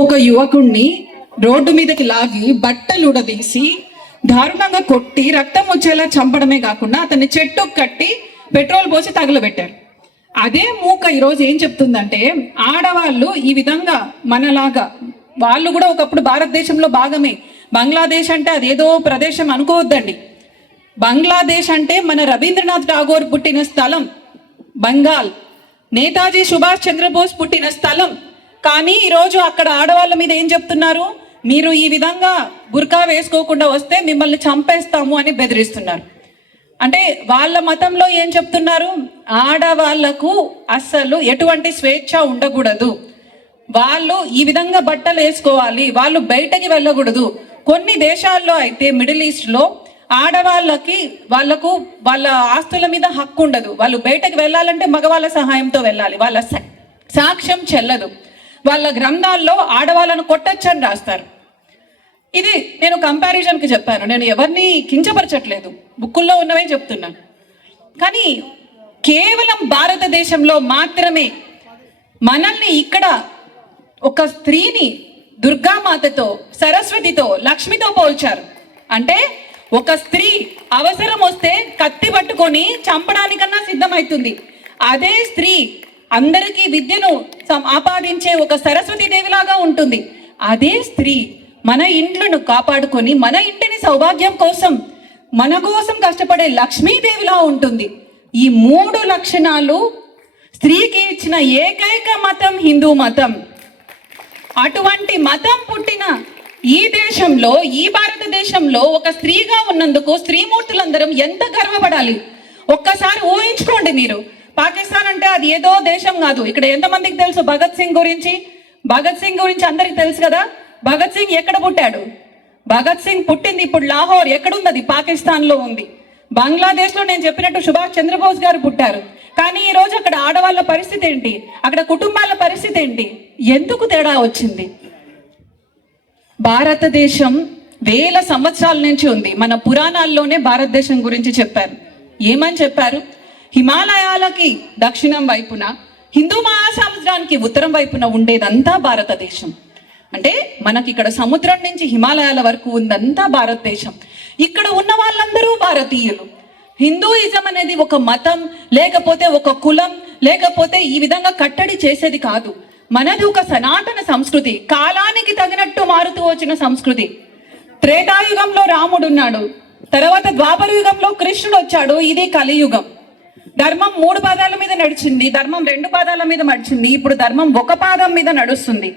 ఒక యువకుణ్ణి రోడ్డు మీదకి లాగి బట్టలు ఉడదీసి దారుణంగా కొట్టి రక్తం వచ్చేలా చంపడమే కాకుండా అతన్ని చెట్టు కట్టి పెట్రోల్ పోసి తగలబెట్టారు. అదే మూక ఈరోజు ఏం చెప్తుందంటే, ఆడవాళ్ళు ఈ విధంగా మనలాగా వాళ్ళు కూడా ఒకప్పుడు భారతదేశంలో భాగమే. బంగ్లాదేశ్ అంటే అదేదో ప్రదేశం అనుకోవద్దండి. బంగ్లాదేశ్ అంటే మన రవీంద్రనాథ్ ఠాగూర్ పుట్టిన స్థలం బంగాల్, నేతాజీ సుభాష్ చంద్రబోస్ పుట్టిన స్థలం. కానీ ఈరోజు అక్కడ ఆడవాళ్ళ మీద ఏం చెప్తున్నారు, మీరు ఈ విధంగా బుర్కా వేసుకోకుండా వస్తే మిమ్మల్ని చంపేస్తాము అని బెదిరిస్తున్నారు. అంటే వాళ్ళ మతంలో ఏం చెప్తున్నారు, ఆడవాళ్లకు అస్సలు ఎటువంటి స్వేచ్ఛ ఉండకూడదు, వాళ్ళు ఈ విధంగా బట్టలు వేసుకోవాలి, వాళ్ళు బయటకి వెళ్ళకూడదు. కొన్ని దేశాల్లో అయితే మిడిల్ ఈస్ట్లో వాళ్ళకు వాళ్ళ ఆస్తుల మీద హక్కు ఉండదు. వాళ్ళు బయటకు వెళ్ళాలంటే మగవాళ్ళ సహాయంతో వెళ్ళాలి, వాళ్ళ సాక్ష్యం చెల్లదు. వాళ్ళ గ్రంథాల్లో ఆడవాళ్ళను కొట్టచ్చని రాస్తారు. ఇది నేను కంపారిజన్కి చెప్పాను, నేను ఎవరిని కించపరచట్లేదు, బుక్కుల్లో ఉన్నవే చెప్తున్నాను. కానీ కేవలం భారతదేశంలో మాత్రమే మనల్ని ఇక్కడ ఒక స్త్రీని దుర్గామాతతో, సరస్వతితో, లక్ష్మితో పోల్చారు. అంటే ఒక స్త్రీ అవసరం వస్తే కత్తి పట్టుకొని చంపడానికన్నా సిద్ధమవుతుంది. అదే స్త్రీ అందరికీ విద్యను ఆపాదించే ఒక సరస్వతీదేవిలాగా ఉంటుంది. అదే స్త్రీ మన ఇంట్లను కాపాడుకొని మన ఇంటిని సౌభాగ్యం కోసం మన కోసం కష్టపడే లక్ష్మీదేవిలా ఉంటుంది. ఈ 3 లక్షణాలు స్త్రీకి ఇచ్చిన ఏకైక మతం హిందూ మతం. అటువంటి మతం పుట్టిన ఈ దేశంలో, ఈ భారతదేశంలో ఒక స్త్రీగా ఉన్నందుకు స్త్రీమూర్తులందరం ఎంత గర్వపడాలి. ఒక్కసారి ఊహించుకోండి మీరు. పాకిస్తాన్ అంటే అది ఏదో దేశం కాదు. ఇక్కడ ఎంతమందికి తెలుసు భగత్ సింగ్ గురించి? భగత్ సింగ్ గురించి అందరికి తెలుసు కదా. భగత్ సింగ్ ఎక్కడ పుట్టాడు? భగత్ సింగ్ పుట్టింది ఇప్పుడు లాహోర్. ఎక్కడుంది? అది పాకిస్తాన్లో ఉంది. బంగ్లాదేశ్లో నేను చెప్పినట్టు సుభాష్ చంద్రబోస్ గారు పుట్టారు. కానీ ఈ రోజు అక్కడ ఆడవాళ్ళ పరిస్థితి ఏంటి? అక్కడ కుటుంబాల పరిస్థితి ఏంటి? ఎందుకు తేడా వచ్చింది? భారతదేశం వేల సంవత్సరాల నుంచి ఉంది. మన పురాణాల్లోనే భారతదేశం గురించి చెప్పారు. ఏమని చెప్పారు? హిమాలయాలకి దక్షిణం వైపున, హిందూ మహాసముద్రానికి ఉత్తరం వైపున ఉండేదంతా భారతదేశం. అంటే మనకి ఇక్కడ సముద్రం నుంచి హిమాలయాల వరకు ఉందంతా భారతదేశం. ఇక్కడ ఉన్న వాళ్ళందరూ భారతీయులు. హిందూయిజం అనేది ఒక మతం, లేకపోతే ఒక కులం, లేకపోతే ఈ విధంగా కట్టడి చేసేది కాదు. మనది ఒక సనాతన సంస్కృతి, కాలానికి తగినట్టు మారుతూ వచ్చిన సంస్కృతి. త్రేతాయుగంలో రాముడు ఉన్నాడు, తర్వాత ద్వాపర యుగంలో కృష్ణుడు వచ్చాడు, ఇది కలియుగం. ధర్మం 3 పాదాల మీద నడిచింది, ధర్మం 2 పాదాల మీద నడిచింది, ఇప్పుడు ధర్మం 1 పాదం మీద నడుస్తుంది.